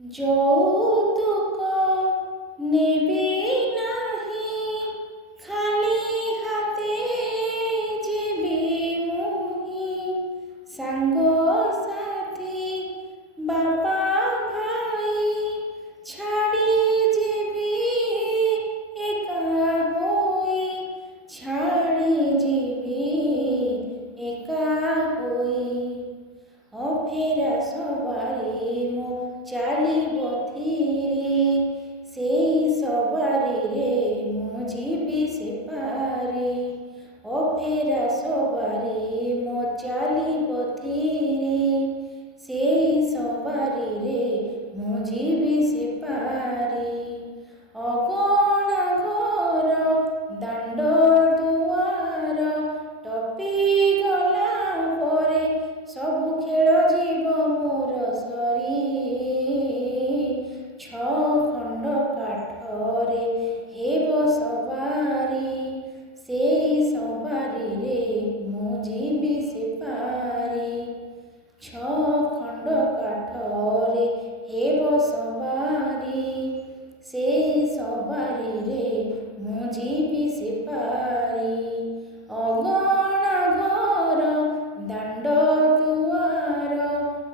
ଯୌତୁକ ନେବି ନାହିଁ, ଖାଲି ହାତେ ଯିବି ମୁହିଁ। ସାଙ୍ଗସାଥୀ ବାପା ଭାଇ ଛାଡ଼ି ଯିବି ଏକା ହୋଇ, ଛାଡ଼ି ଯିବି ଏକା ହୋଇ। ଅଫେରା ସବାରି ମୋ ଚାଲିବ ଧୀରେ, ସେଇ ସବାରିରେ ମୁଁ ଯିବି ସେପାରେ। ଅଫେରା ସବାରି ମୋ ଚାଲିବ ଧୀରେ, ସେଇ ସବାରିରେ ମୁଁ ଯିବି ସେପାରେ। ଅଗଣା ଘର ଦାଣ୍ଡ ଦୁଆର ଟପିଗଲା ପରେ, ସବୁ ଖେଳ ଯିବ ମୋର ସରି। ଛଖଣ୍ଡ କାଠରେ ହେବ ସବାରି, ସେଇ ସବାରିରେ ମୁଁ ଯିବି ସେପାରେ। ଛଖଣ୍ଡ କାଠରେ ହେବ ସବାରି, ସେଇ ସବାରିରେ ମୁଁ ଯିବି ସେପାରେ। ଅଗଣା ଘର ଦାଣ୍ଡ ଦୁଆର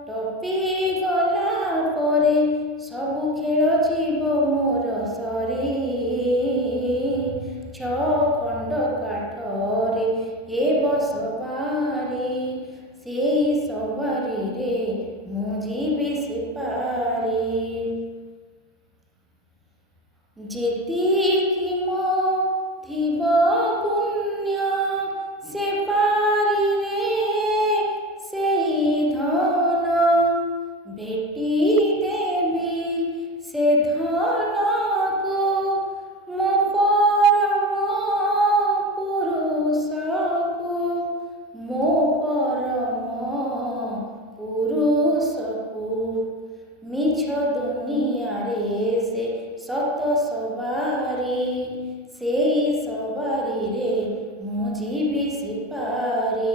ଟପିଗଲା ପରେ, ସବୁ ଖେଳ ଯିବ ମୋର ସରି। ଛଖଣ୍ଡ କାଠରେ ହେବ ସବାରି, ସେଇ ସବାରିରେ ମୁଁ ଯିବି ସେପାରେ। ଯେତିକି ମୋ ଥିବ ପୁଣ୍ୟ, ସେପାରିରେ ସେଇ ଧନ ଭେଟି ଦେବି। ସେ ଧନକୁ ମୋ ପରମ ପୁରୁଷକୁ, ମୋ ପରମ ପୁରୁଷକୁ। ମିଛ ଦୁନିଆରେ ସେ ସତ ସବାରି, ସେଇ ସବାରିରେ ମୁଁ ଯିବି ସେପାରେ।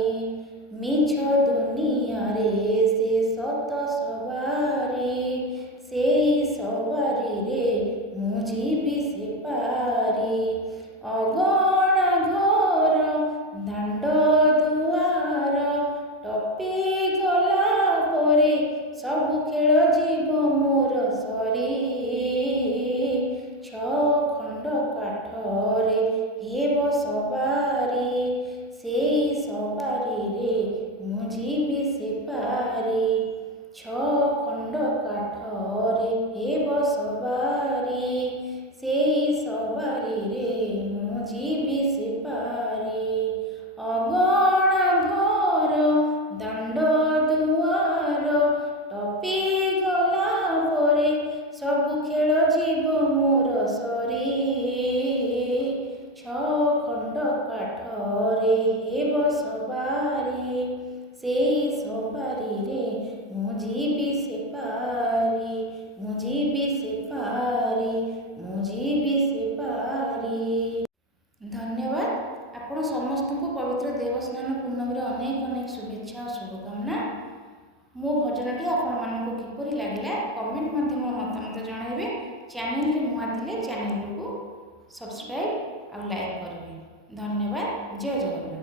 ମିଛ ଦୁନିଆରେ ସେ ସତ ସବାରି, ସେଇ ସବାରିରେ ମୁଁ ଯିବି ସେପାରେ। ଅଗଣା ଘର ଦାଣ୍ଡ ଦୁଆର ଟପିଗଲା ପରେ, ସବୁ ଖେଳ ଯିବ ମୋର ସରି। ଛଖଣ୍ଡ କାଠରେ ହେବ ସବାରି, ସେଇ ସବାରିରେ ମୁଁ ଯିବି ସେପାରେ। ଛଖଣ୍ଡ କାଠରେ ହେବ ସବାରି, ସେଇ ସବାରିରେ ମୁଁ ଯିବି ସେପାରେ। ଅଗଣା ଘର ଦାଣ୍ଡ ଦୁଆର ଟପିଗଲା ପରେ, ସବୁ ଖେଳ ଯିବ ମୋର ସରି। ଛଖଣ୍ଡ କାଠରେ ହେବ ସବାରି, ସେଇ ସବାରିରେ ମୁଁ ଯିବି ସେପାରେ। ମୁଁ ଯିବି ସେପାରେ, ମୁଁ ଯିବି ସେପାରେ। ଧନ୍ୟବାଦ। ଆପଣ ସମସ୍ତଙ୍କୁ ପବିତ୍ର ଦେବସ୍ନାନ ପୂର୍ଣ୍ଣମୀର ଅନେକ ଅନେକ ଶୁଭେଚ୍ଛା ଓ ଶୁଭକାମନା। ମୋ ଭଜନଟି ଆପଣମାନଙ୍କୁ କିପରି ଲାଗିଲା କମେଣ୍ଟ ମାଧ୍ୟମରେ ମତାମତ ଜଣାଇବେ। ଚ୍ୟାନେଲରେ ନୂଆ ଥିଲେ ଚ୍ୟାନେଲକୁ ସବସ୍କ୍ରାଇବ୍ ଆଉ ଲାଇକ୍ କରିବେ। ଧନ୍ୟବାଦ। ଜୟ ଜଗନ୍ନାଥ।